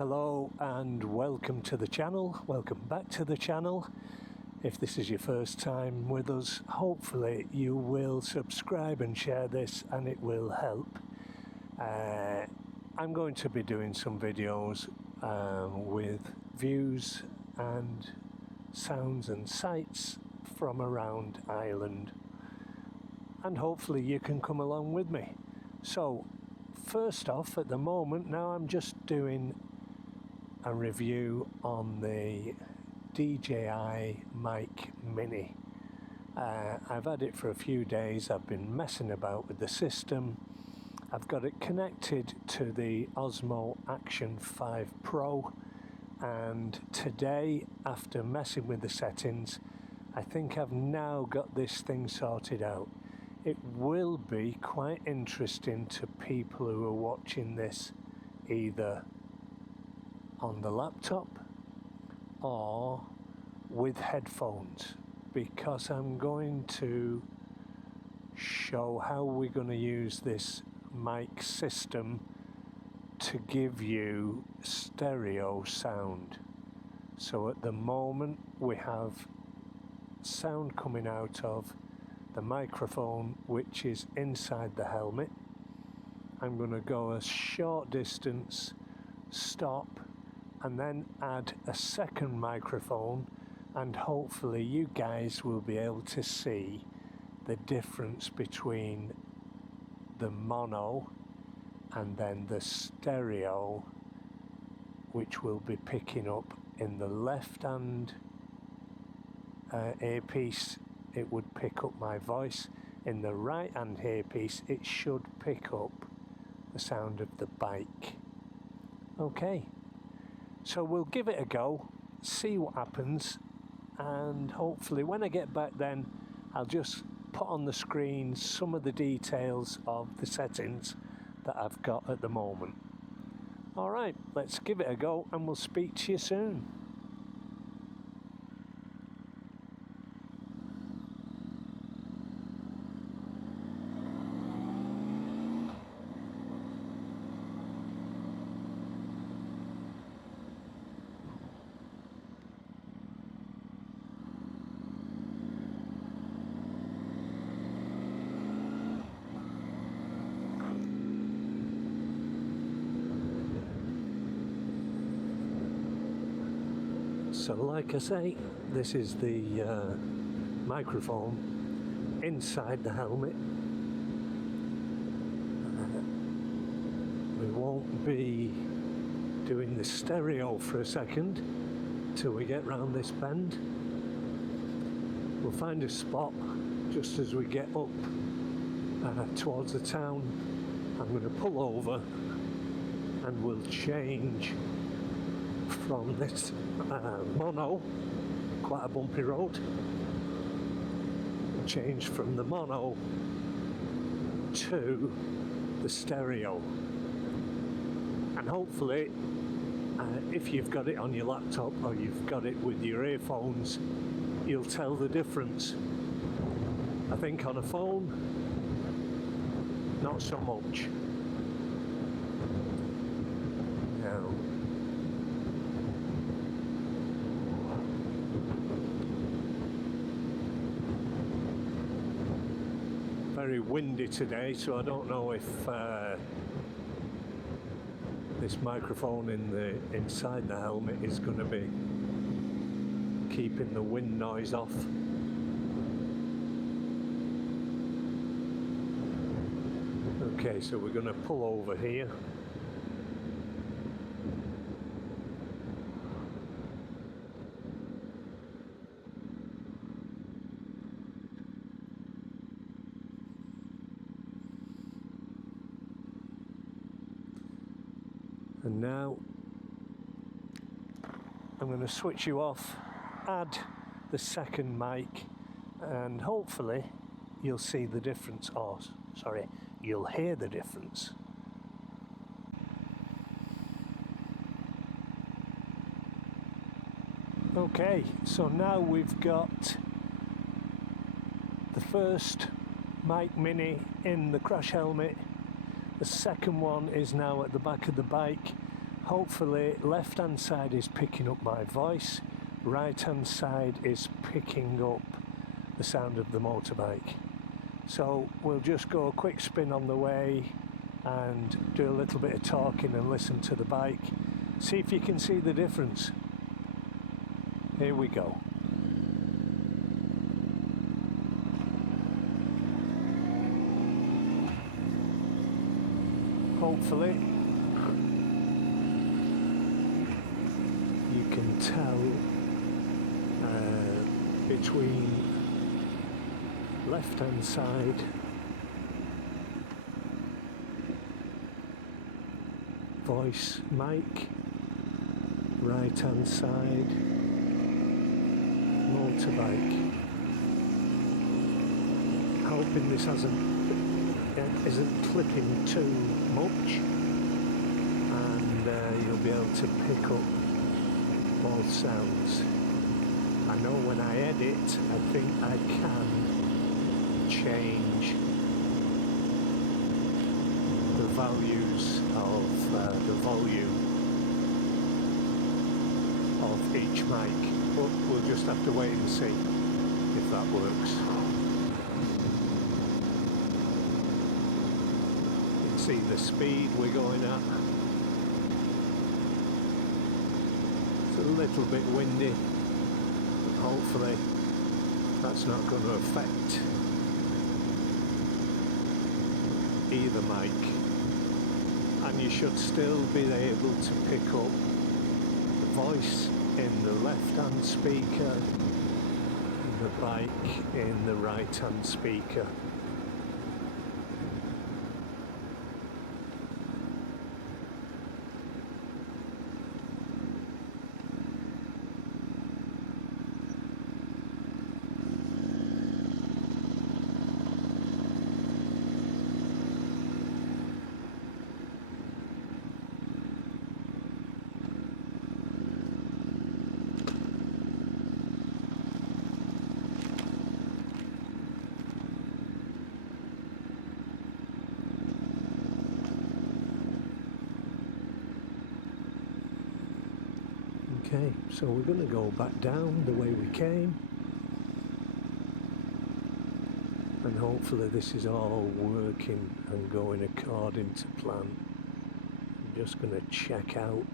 Hello and welcome to the channel, welcome back to the channel. If this is your first time with us, hopefully you will subscribe and share this and it will help. I'm going to be doing some videos with views and sounds and sights from around Ireland, and hopefully you can come along with me. So first off, at the moment now I'm just doing a review on the DJI Mic Mini. I've had it for a few days. I've been messing about with the system. I've got it connected to the Osmo Action 5 Pro, and today, after messing with the settings, I think I've now got this thing sorted out. It will be quite interesting to people who are watching this either on the laptop or with headphones, because I'm going to show how we're going to use this mic system to give you stereo sound. So at the moment we have sound coming out of the microphone, which is inside the helmet. I'm going to go a short distance, stop, and then add a second microphone, and hopefully you guys will be able to see the difference between the mono and then the stereo, which will be picking up in the left hand earpiece. It would pick up my voice. In the right hand earpiece it should pick up the sound of the bike. Okay, so we'll give it a go, see what happens, and hopefully when I get back then I'll just put on the screen some of the details of the settings that I've got at the moment. Alright, let's give it a go and we'll speak to you soon. So like I say, this is the microphone inside the helmet. We won't be doing the stereo for a second till we get round this bend. We'll find a spot just as we get up towards the town. I'm going to pull over and we'll change from this mono, quite a bumpy road, change from the mono to the stereo, and hopefully if you've got it on your laptop or you've got it with your earphones, you'll tell the difference. I think on a phone, not so much. Now, very windy today, so I don't know if this microphone inside the helmet is going to be keeping the wind noise off. Okay, so we're going to pull over here. And now I'm going to switch you off, add the second mic, and hopefully you'll see the difference, or sorry, you'll hear the difference. Okay, so now we've got the first Mic Mini in the crash helmet. The second one is now at the back of the bike. Hopefully left hand side is picking up my voice, right hand side is picking up the sound of the motorbike. So we'll just go a quick spin on the way and do a little bit of talking and listen to the bike. See if you can see the difference. Here we go. Hopefully you can tell between left hand side voice mic, right hand side motorbike. Hoping this isn't clipping too much, and you'll be able to pick up both sounds. I know when I edit, I think I can change the values of the volume of each mic, but we'll just have to wait and see if that works. You can see the speed we're going at. It's a little bit windy, but hopefully that's not going to affect either mic, and you should still be able to pick up the voice in the left hand speaker and the bike in the right hand speaker. Okay, so we're going to go back down the way we came, and hopefully this is all working and going according to plan. I'm just going to check out